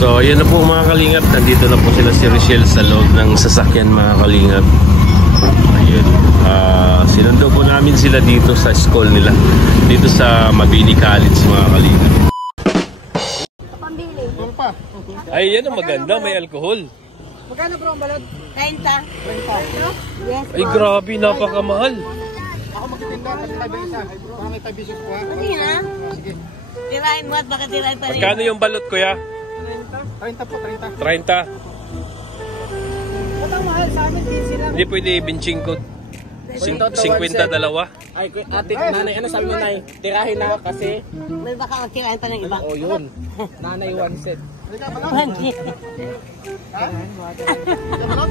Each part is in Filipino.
So ayan na po mga kalingap, nandito na po sila si Richelle sa loob ng sasakyan mga kalingap. Ayun, sinundo po namin sila dito sa school nila, dito sa Mabini College mga kalingap. Ay yan ang maganda, may alcohol. Magkano bro ang balot? 30. 30. Yes. Ay grabe, napakamahal. Ako magtitinda kasi tayo isa. Baka may tayo bisos po ha. Ano yan? Sige. Tirahin mo at baka tirahin pa rin. Magkano yung balot kuya? 30 po, 30. 30. Ba't ang mahal sa amin? 15 lang. Hindi pwede benching ko. 50 dalawa. Ay, ate, nanay, ano sabi mo nanay? Tirahin na kasi. May baka tirahin pa ng iba. Oo, yun. Nanay, one set. Halika, balot. Ha? Balot?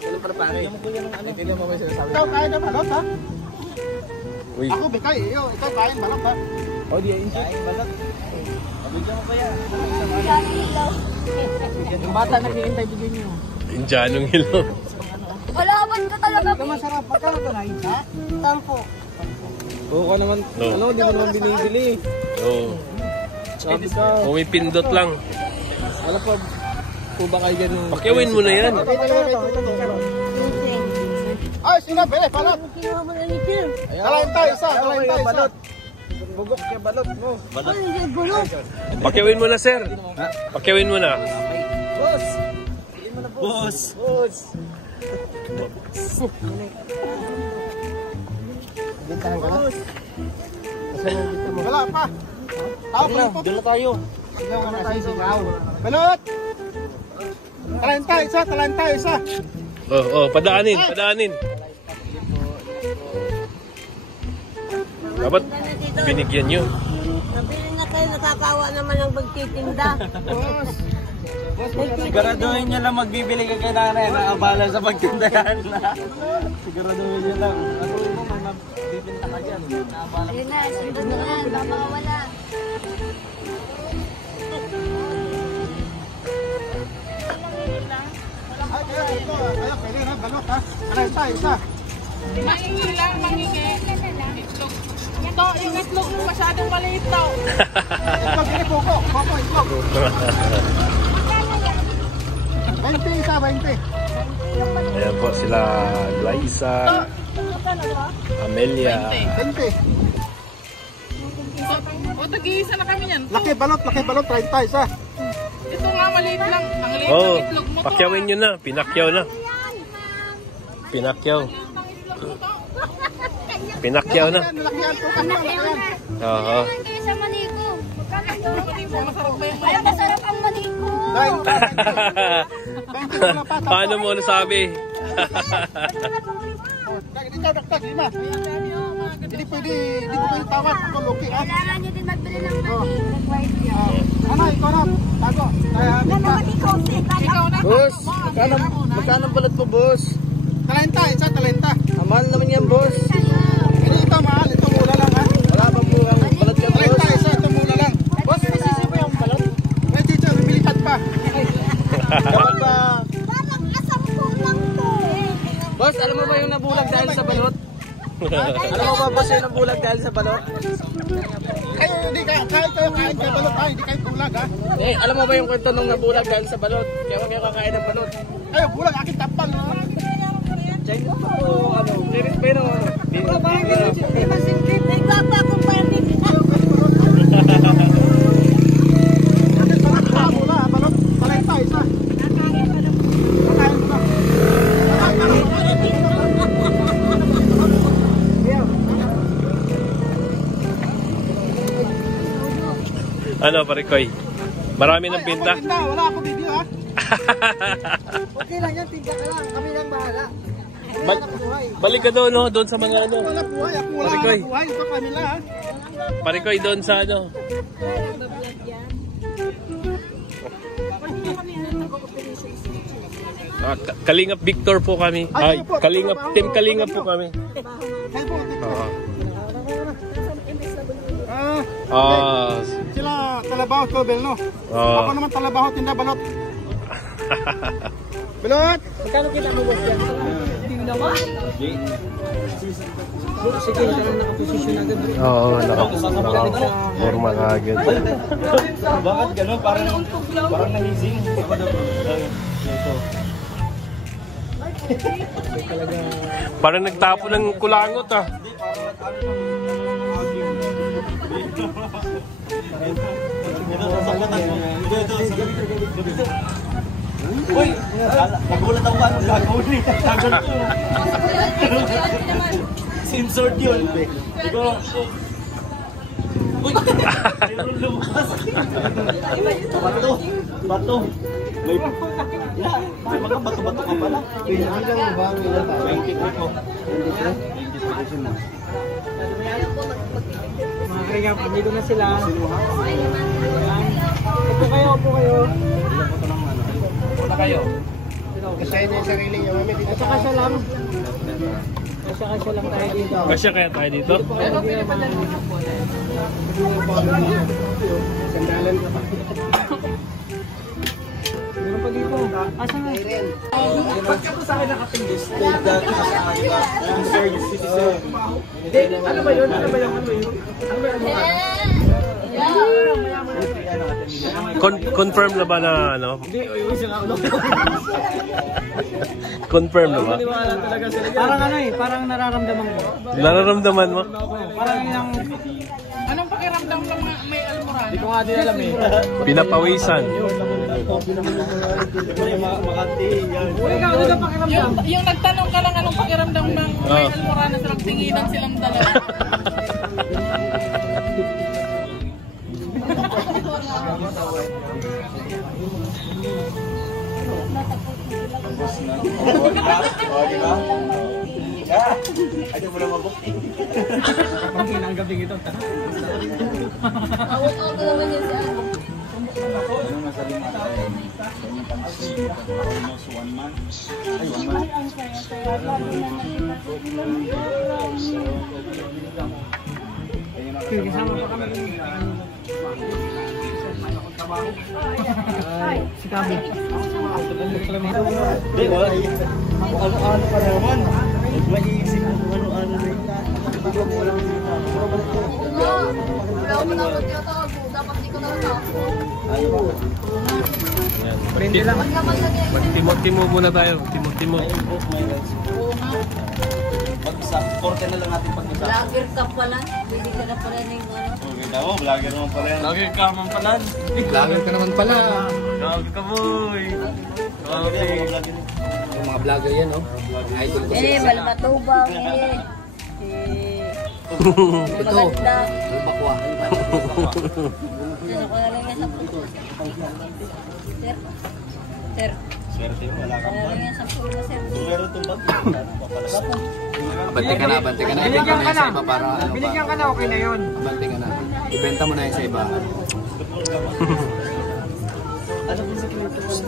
Wala para pare. Hindi mo may sinasabi. Ikaw kaya na balot ha? Uy. Ako bikay, ikaw kaya ng balot ha? O, di ayun siya. Balot. Pabigyan mo kaya. Yung bata naghihintay, bigyan niyo. Indianong hilo. Walaban ka talaga. Ito masarap. Magkano ito na? Ha? 10. Oo ka naman. No. Ano, di mo naman binibili. Oo. Sabi ka. Kung may pindot lang. Alam po, ba kayo dyan? Pakiawin mo na yan. Ay, sinabi eh, balot. Kinuha mo na ni Kim. Kalahin tayo isa, kalahin tayo isa. Bugok kaya balot mo. Ano yung gulo? Pakiawin mo na sir. Pakiawin mo na. Boss! Boss! Boss! Bintahan ka na? Wala pa. Tao pa po. Dala tayo. Sigaw ka na tayo, sigaw. Balot! Talenta isa, talenta isa. Oh, padaanin, padaanin. Dapat binigyan nyo. Nabili na kayo, nakakawa naman ang magtitinda. Siguraduhin nyo lang magbibili ka kay nanay na abala sa pagtindahan na. Siguraduhin nyo lang. Ano mo, magbibinta ka dyan. Naabala. Ayun na, sunod na yan, makawala. Ay, kaya ito, kaya pwede na, balot ha. Talenta isa. Mangingi lang, mangingi. Itlog. Ito, yung itlog mo masyadong maliit daw. Itlog, ini Coco. Coco, itlog. 20 isa, 20. Ayan po sila Liza, Amelia. 20. O, tag-iisa na kami yan. Laki balot, 30 isa. Ito nga, maliit lang. Ang liit Oh, ng itlog mo to. pakyawin nyo na. Pinakyaw na. Pinakyaw. Pinakyaw na. Lakihan po kasi, lakihan. Oo. Kayo sa Maniko. Masarap ba yung Ay, masarap ang Maniko. 20. Paano mo nasabi? Ikaw, daktak, lima. Hindi pwede tawag. Ako, Loki ha. Kailangan nyo din magbili ng Maniko. Nag-white yun. Ano, ikaw na. Tago. ikaw na? Boss! Magkano balot mo, boss? Talenta, isa, talenta. Mahal naman yan, boss. Hindi ito mahal, ito mura lang ha. Wala bang murang balot yan, boss? Talenta, isa, ito mura lang. Boss, may sisi ba yung balot? May teacher, lumilipad pa. Dapat ba? Parang asam ko lang to. Boss, alam mo ba yung nabulag dahil sa balot? Alam mo ba, boss, yung nabulag dahil sa balot? Kayo, hindi ka, kahit kayo kain kayo balot ha, hindi kayo bulag ha. Eh, alam mo ba yung kwento nung nabulag dahil sa balot? Kaya huwag kayo kakain ng balot. Kayo bulag, aking tapal ha. Check mo po, ano, clearance pero ano? Nagbaba kong pwede. Aking balot ha, mura ha, balot. Talenta, isa. Nakain mo na. Ano, Parikoy? Marami ng pinta? Wala akong video ha. Okay lang yan, tingka ka lang. Kami lang bahala. Balik ka doon, no? Doon sa mga ano. Wala buhay, ako wala Parikoy. akong buhay. Ito kanila ha. Parikoy, doon sa ano. Kalingap Victor po kami. Ay, Kalingap, Team Kalingap po kami. Kayo po. Oo. Ah, sila Kalabaw Tobel, no? Oo. Ako naman Kalabaw, tinda balot. Balot! Magkano kita mo, boss yan? Sige, nakaposisyon agad. Oo, naka-forma ka agad. Bakit gano'n? Parang nahising. Ito. Parang nagtapo ng kulangot ah. Uy! Nagulat ako ba anong gagawin eh. Censored yun. Ikaw. Uy! Mayroon lumabas. Bato. May mga bato-bato ka pala. Ilang ba ang ilan ba? 23 po. Mga kalingap, dito na sila. Upo kayo, upo kayo. Una kayo. Kasaya niya yung sarili niya. Kasya lang. Kasya lang tayo dito. Kasya kaya tayo dito? Sandalan ka pa. Meron pa dito. Asan nga? Ba't ka po sa akin nakatingin? State that I'm very citizen. Ano ba yun? Ano ba yun? Confirm na ba na ano? Hindi, isa nga ulo. Confirm na ba? Maniwala talaga sila. Parang ano eh, parang nararamdaman mo. Nararamdaman mo? Parang yung... Anong pakiramdam ng may almoran? Hindi ko nga din alam eh. Pinapawisan. Makati, yan. Uy, ikaw, ano na pakiramdam? Yung nagtanong ka lang anong pakiramdam ng may almoran na silang tinginan silang dalawa. Ayaw mo na mabok. Kapag hinanggabing ito, tara. Awot-awot naman yun siya. Anong nasa lima? Almost 1 month. Ay, 1 month. Okay, kasama pa kami. Si Kabi. Hindi, wala eh. Ano-ano pa naman. Mag-iisip mo kung ano-ano na yun. Bigla mo walang dito. Wala ako dapat tinatawag ko. Dapat di ko natawag ko. Prende lang. Mag-timo-timo muna tayo. Timo-timo. Mag-isa. Korte na lang natin pag-isa. Vlogger ka pala. Hindi ka na pala na yung ano. Kita mo, vlogger naman pala yan. Vlogger ka naman pala. Vlogger ka naman pala. Vlogger ka boy. Vlogger. Yung mga vlogger yan, no? Idol ko sila. Malamatubang eh. Maganda. Bakwa. Ano ko na lang yan sa puso. Sir. Sir. Swerte mo, wala kang Ano bag. lang yan sa puso, sir. Meron itong bag. Bante ka na. Ibenta mo na yun sa iba para ano Binigyan pa. ka na, okay na yun. Bante ka na. Ibenta mo na yun sa iba.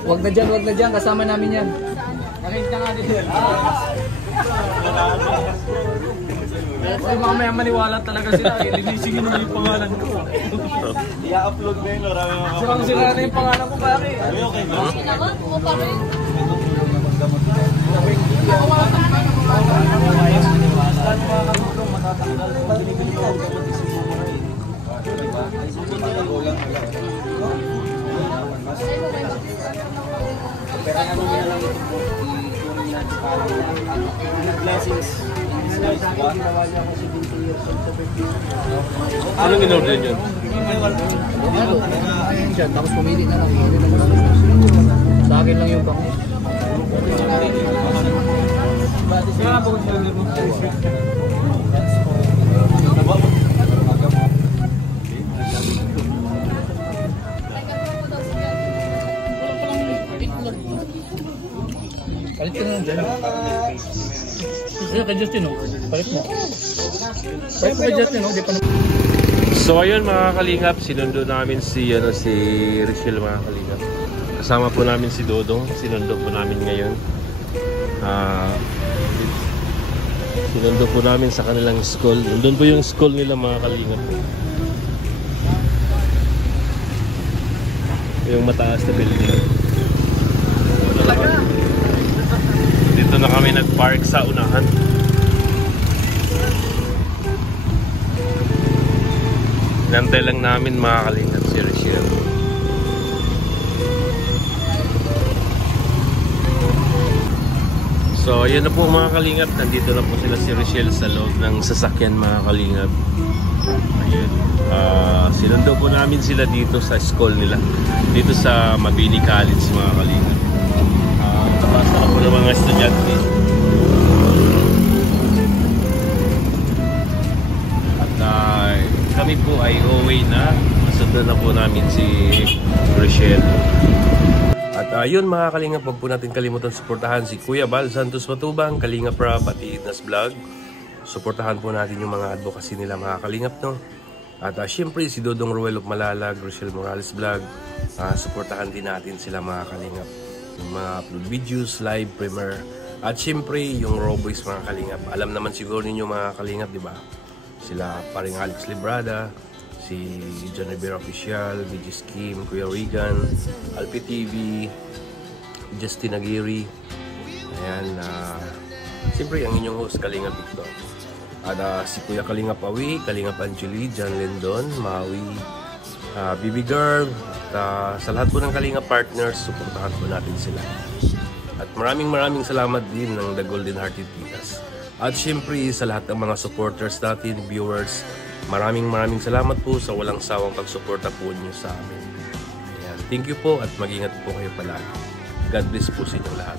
Wag na dyan. Kasama namin yan. Nakita nga din. Ay, mamaya maniwala talaga sila. Linisingin mo yung pangalan ko. I-upload na yun, marami mga Sirang sila na yung pangalan ko, pare. okay ba? Naman, pumunta rin. Blessings. Anong in-order yun? Ayan dyan. Tapos pumili na lang. Sa akin lang yung pang. Kaya nga bukod sila mo. Palit ka na lang dyan. Kaya kay Justin, no? Palit mo. Palit mo kay Justin, no? Di pa na... So ayun mga kalingap, sinundo namin si Richelle mga kalingap. Kasama po namin si Dodong, sinundo po namin ngayon. Sinundo po namin sa kanilang school. Nandun po yung school nila mga kalingap. Yung mataas na building. Dito na kami nag-park sa unahan. Nantay lang namin mga kalingap si Rochelle. So yun na po mga kalingap, nandito na po sila si Rochelle sa loob ng sasakyan mga kalingap. Ayun. Sinundo po namin sila dito sa school nila, dito sa Mabini College mga kalingap. Basta na po ng mga estudyante. At kami po ay uuwi na. Masundan na po namin si Rochelle. At yun mga kalingap, huwag po natin kalimutan suportahan si Kuya Val Santos Matubang, Kalingap Rap at Idnas Vlog. Suportahan po natin yung mga advocacy nila mga kalingap, no? At syempre si Dodong Ruel of Malalag, Rochelle Morales Vlog, suportahan din natin sila mga kalingap. Yung mga upload videos, live, premiere. At syempre yung Raw Boys mga kalingap. Alam naman siguro ninyo mga kalingap, di ba? Sila paring Alex Librada, si John Rivera Official, BG Scheme, Kuya Regan, Alpi TV, Justin Aguirre. Ayan, siyempre ang inyong host Kalingap Victor. At si Kuya Kalingap Awi, Kalingap Angeli, John Lendon, Maui, Bibi Girl, at sa lahat po ng Kalingap partners, suportahan po natin sila. At maraming salamat din ng The Golden Hearted Titas. At siyempre sa lahat ng mga supporters natin, viewers, maraming salamat po sa walang sawang pagsuporta po niyo sa amin. Ayan. Thank you po at mag-ingat po kayo palagi. God bless po sa inyong lahat.